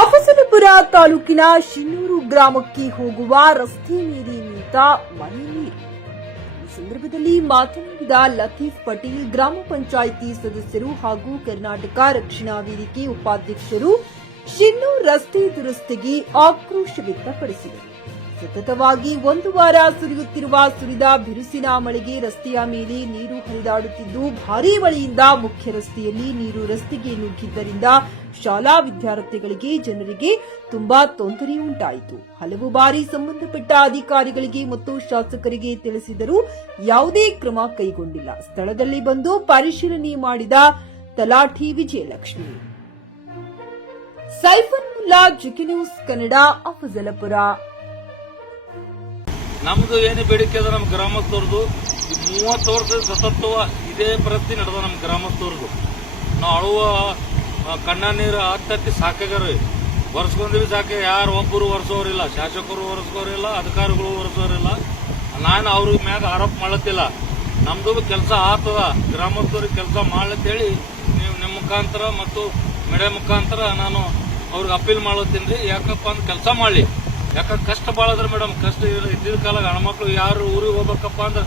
ಆಫಸನಪುರ ತಾಲೂಕಿನ ಶಿನ್ನೂರು ಗ್ರಾಮಕ್ಕೆ ಹೋಗುವ ರಸ್ತೆ ಮೇಲೆ ನಿಂತ ಮನೆ ನೀರು. ಈ ಸಂದರ್ಭದಲ್ಲಿ ಮಾತನಾಡಿದ ಲತೀಫ್ ಪಟೇಲ್, ಗ್ರಾಮ ಪಂಚಾಯಿತಿ ಸದಸ್ಯರು ಹಾಗೂ ಕರ್ನಾಟಕ ರಕ್ಷಣಾ ವೇದಿಕೆ ಉಪಾಧ್ಯಕ್ಷರು ಶಿನ್ನೂರು ರಸ್ತೆ ದುರಸ್ತಿಗೆ ಆಕ್ರೋಶ ವ್ಯಕ್ತಪಡಿಸಿದರು. ಸತತವಾಗಿ ಒಂದು ವಾರ ಸುರಿದ ಬಿರುಸಿನ ಮಳೆಗೆ ರಸ್ತೆಯ ಮೇಲೆ ನೀರು ಹರಿದಾಡುತ್ತಿದ್ದು, ಭಾರೀ ಮಳೆಯಿಂದ ಮುಖ್ಯ ರಸ್ತೆಯಲ್ಲಿ ನೀರು ರಸ್ತೆಗೆ ನುಗ್ಗಿದ್ದರಿಂದ ಶಾಲಾ ವಿದ್ಯಾರ್ಥಿಗಳಿಗೆ, ಜನರಿಗೆ ತುಂಬಾ ತೊಂದರೆ ಉಂಟಾಯಿತು. ಹಲವು ಬಾರಿ ಸಂಬಂಧಪಟ್ಟ ಅಧಿಕಾರಿಗಳಿಗೆ ಮತ್ತು ಶಾಸಕರಿಗೆ ತಿಳಿಸಿದರೂ ಯಾವುದೇ ಕ್ರಮ ಕೈಗೊಂಡಿಲ್ಲ. ಸ್ಥಳದಲ್ಲಿ ಬಂದು ಪರಿಶೀಲನೆ ಮಾಡಿದ ತಲಾಠಿ ವಿಜಯಲಕ್ಷ್ಮಿ. Saifulla, GK news Kannada, Afzalpur. ನಮ್ದು ಏನು ಬೇಡಿಕೆ ಅದ ನಮ್ಮ ಗ್ರಾಮಸ್ಥರದು 30 ವರ್ಷ ಸತತ್ವ ಇದೇ ಪರಿಸ್ಥಿತಿ ನಡೆದ ನಮ್ಮ ಗ್ರಾಮಸ್ಥರದು. ನಾವು ಅಳುವ ಕಣ್ಣ ನೀರು ಹತ್ತಿ ಸಾಕಾಗ್ಯಾರ. ವರ್ಷಕೊಂಡ್ವಿ ಸಾಕೆ, ಯಾರು ಒಬ್ಬರು ವರ್ಷೋರಿಲ್ಲ, ಶಾಸಕರು ವರ್ಷೋರಿಲ್ಲ, ಅಧಿಕಾರಿಗಳು ವರ್ಷೋರಿಲ್ಲ. ನಾನು ಅವ್ರ ಮ್ಯಾಗ ಆರೋಪ ಮಾಡತ್ತಿಲ್ಲ. ನಮ್ದು ಕೆಲಸ ಆತದ, ಗ್ರಾಮಸ್ಥರಿಗೆ ಕೆಲಸ ಮಾಡ್ಲತ್ತೇಳಿ ನೀವು ನಿಮ್ಮ ಮುಖಾಂತರ ಮತ್ತು ಮೆಡೆ ಮುಖಾಂತರ ನಾನು ಅವ್ರಿಗೆ ಅಪೀಲ್ ಮಾಡತ್ತೀನಿ. ಯಾಕಪ್ಪ ಅಂದ್ರೆ ಕೆಲಸ ಮಾಡಲಿ. ಯಾಕಂದ್ರೆ ಕಷ್ಟ ಭಾಳ ಅದ್ರ ಮೇಡಮ್. ಕಷ್ಟ ಇದ್ದಿದ್ದ ಕಾಲಾಗ ಹೆಣ್ಮಕ್ಳು ಯಾರು ಊರಿಗೆ ಹೋಗ್ಬೇಕಪ್ಪ ಅಂದ್ರೆ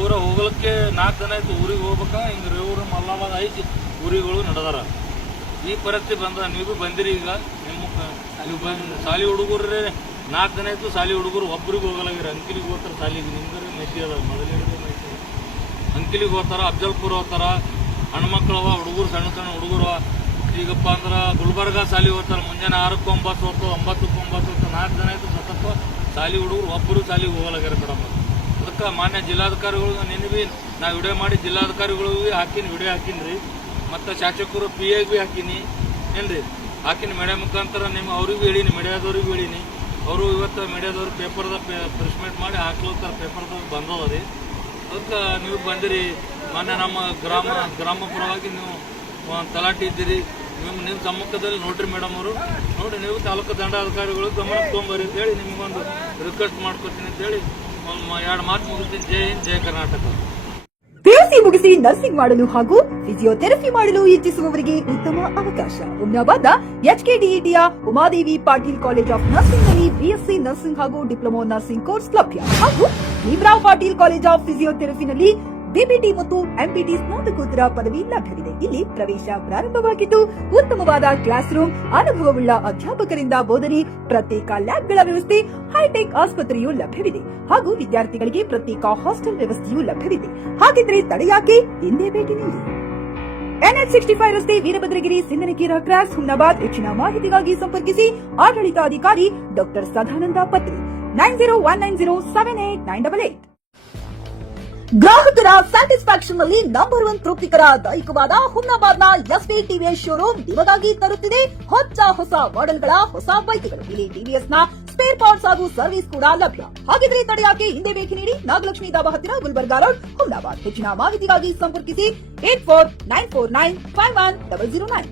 ಊರ ಹೋಗ್ಲಿಕ್ಕೆ 4 ದಿನ ಆಯ್ತು ಊರಿಗೆ ಹೋಗ್ಬೇಕ. ಹಿಂಗೆ ರೇವ್ರು ಮಲ್ಲಾಬಾದ 5 ಊರಿಗಳು ನಡೆದಾರ. ಈ ಪರಿಸ್ಥಿತಿ ಬಂದ. ನೀವು ಬಂದಿರಿ. ಈಗ ನಿಮ್ಮ ನೀವು ಬಂದು ಶಾಲಿ ಹುಡುಗರೇ 4 ದಿನ ಆಯ್ತು ಶಾಲಿ ಹುಡುಗರು ಒಬ್ಬರಿಗೆ ಹೋಗಲಾಗಿರ. ಅಂಕಿಲಿಗೆ ಹೋಗ್ತಾರೆ ಶಾಲಿಗೆ. ನಿಮ್ಗರೆ ಮೆಚ್ಚಿ ಅದ, ಮೊದಲಿಗೆ ಮೆಚ್ಚಿ ಅಂಕಿಲಿಗೆ ಹೋಗ್ತಾರ, ಅಫ್ಜಲ್ಪುರ್ ಹೋಗ್ತಾರ. ಹೆಣ್ಮಕ್ಳು ಅವ, ಹುಡುಗರು ಸಣ್ಣ ಸಣ್ಣ ಹುಡುಗರು. ಈಗಪ್ಪ ಅಂದ್ರೆ ಗುಲ್ಬರ್ಗ ಶಾಲಿ ಹೋಗ್ತಾರೆ. ಮುಂಜಾನೆ 6ಕ್ಕೆ 9 ಹೊತ್ತು, 9ಕ್ಕೆ 9 ಹೊತ್ತು. 4 ದಿನ ಆಯ್ತು ಸತತ್ವ ಶಾಲಿ ಹುಡುಗರು ಒಬ್ಬರು ಶಾಲಿಗೆ ಹೋಗಲಾಗ್ಯಾರ ಮೇಡಮ್. ಅದಕ್ಕೆ ಮಾನ್ಯ ಜಿಲ್ಲಾಧಿಕಾರಿಗಳು ನಿನ್ನೆ ನಾ ವಿಡಿಯೋ ಮಾಡಿ ಜಿಲ್ಲಾಧಿಕಾರಿಗಳಿಗೂ ಹಾಕಿನಿ, ವಿಡಿಯೋ ಹಾಕಿನ್ರಿ. ಮತ್ತು ಶಾಸಕರು PA ಬಿ ಹಾಕಿನಿ ಏನ್ರಿ, ಹಾಕಿನಿ. ಮೀಡಿಯಾ ಮುಖಾಂತರ ನಿಮ್ಮ ಅವ್ರಿಗೂ ಹೇಳೀನಿ, ಮೀಡಿಯಾದವ್ರಿಗೂ ಹೇಳೀನಿ. ಅವರು ಇವತ್ತು ಮೀಡಿಯಾದವ್ರು ಪೇಪರ್ದಾಗ ಪ್ರೆಸ್ ಮೀಟ್ ಮಾಡಿ ಹಾಕ್ಲತ್ತಾರ. ಪೇಪರ್ದಾಗ ಬಂದದ ರೀ. ಅದಕ್ಕೆ ನೀವು ಬಂದಿರಿ. ಮಾನ್ಯ ನಮ್ಮ ಗ್ರಾಮ ಪರವಾಗಿ ನೀವು ತಲಾಟಿ ಇದ್ದೀರಿ. ನಿಮ್ಮ ಸಮ್ಮುಖದಲ್ಲಿ ನೋಡ್ರಿ ಮೇಡಮ್ ಅವರು. ನೋಡಿ, ನೀವು ತಾಲೂಕು ದಂಡಾಧಿಕಾರಿಗಳು ಗಮನಕ್ಕೆ ತೊಗೊಂಬರಿ ಅಂತ ಹೇಳಿ ನಿಮಗೊಂದು ರಿಕ್ವೆಸ್ಟ್ ಮಾಡ್ಕೊತೀನಿ ಅಂತ ಹೇಳಿ 2 ಮಾತು ಮುಗಿಸ್ತೀನಿ. ಜೈ ಹಿಂದ್, ಜೈ ಕರ್ನಾಟಕ. PUC ಮುಗಿಸಿ ನರ್ಸಿಂಗ್ ಮಾಡಲು ಹಾಗೂ ಫಿಸಿಯೋಥೆರಪಿ ಮಾಡಲು ಇಚ್ಛಿಸುವವರಿಗೆ ಉತ್ತಮ ಅವಕಾಶ. ಹುಮ್ನಾಬಾದ್ನ HKDETಯ Umadevi Patil college of nursing ನಲ್ಲಿ BSc ನರ್ಸಿಂಗ್ ಹಾಗೂ ಡಿಪ್ಲೊಮಾ ನರ್ಸಿಂಗ್ ಕೋರ್ಸ್ ಲಭ್ಯ. ಹಾಗೂ ಭೀಮರಾವ್ ಪಾಟೀಲ್ ಕಾಲೇಜ್ ಆಫ್ ಫಿಸಿಯೋಥೆರಪಿನಲ್ಲಿ BPT ಮತ್ತು MPT ಸ್ನಾತಕೋತ್ತರ ಪದವಿ ಲಭ್ಯವಿದೆ. ಇಲ್ಲಿ ಪ್ರವೇಶ ಪ್ರಾರಂಭವಾಗಿದ್ದು, ಉತ್ತಮವಾದ ಕ್ಲಾಸ್ ರೂಮ್, ಅನುಭವವುಳ್ಳ ಅಧ್ಯಾಪಕರಿಂದ ಬೋಧನೆ, ಪ್ರತ್ಯೇಕ ಲ್ಯಾಬ್ಗಳ ವ್ಯವಸ್ಥೆ, ಹೈಟೆಕ್ ಆಸ್ಪತ್ರೆಯೂ ಲಭ್ಯವಿದೆ. ಹಾಗೂ ವಿದ್ಯಾರ್ಥಿಗಳಿಗೆ ಪ್ರತ್ಯೇಕ ಹಾಸ್ಟೆಲ್ ವ್ಯವಸ್ಥೆಯೂ ಲಭ್ಯವಿದೆ. ಹಾಗಿದ್ರೆ ತಡೆಯಾಕೆ, ಹಿಂದೆ ಭೇಟಿ ನೀಡಿ. NH65 ರಸ್ತೆ, ವೀರಭದ್ರಗಿರಿ, ಸಿಂಗನಕೇರ ಕ್ರಾಸ್, ಹುಮ್ನಾಬಾದ್. ಹೆಚ್ಚಿನ ಮಾಹಿತಿಗಾಗಿ ಸಂಪರ್ಕಿಸಿ ಆಡಳಿತಾಧಿಕಾರಿ ಡಾಕ್ಟರ್ ಸದಾನಂದ ಪತ್ರಿ 9019078988. ಗ್ರಾಹಕರ ಸ್ಯಾಟಿಸ್ಫ್ಯಾಕ್ಷನ್ ನಲ್ಲಿ ನಂಬರ್ 1 ತೃಪ್ತಿಕರ ದೈಹಿಕವಾದ ಹುಮ್ನಾಬಾದ್ನ SV TVS ಶೋರೂಮ್ ನಿಮಗಾಗಿ ತರುತ್ತಿದೆ ಹೊಸ ಮಾಡೆಲ್ಗಳ ಹೊಸ ಬೈಕ್ಗಳು. ಇಲ್ಲಿ TVS ನ ಸ್ಪೇರ್ ಪಾರ್ಟ್ಸ್ ಹಾಗೂ ಸರ್ವಿಸ್ ಕೂಡ ಲಭ್ಯ. ಹಾಗಿದ್ರೆ ತಡೆಯಾಕೆ, ಹಿಂದೆ ಭೇಟಿ ನೀಡಿ. ನಾಗಲಕ್ಷ್ಮಿ ದಾಬಾ ಹತ್ತಿರ, ಗುಲ್ಬರ್ಗಾ ರೋಡ್, ಹುಮ್ನಾಬಾದ್. ಹೆಚ್ಚಿನ ಮಾಹಿತಿಗಾಗಿ ಸಂಪರ್ಕಿಸಿ 8494951009.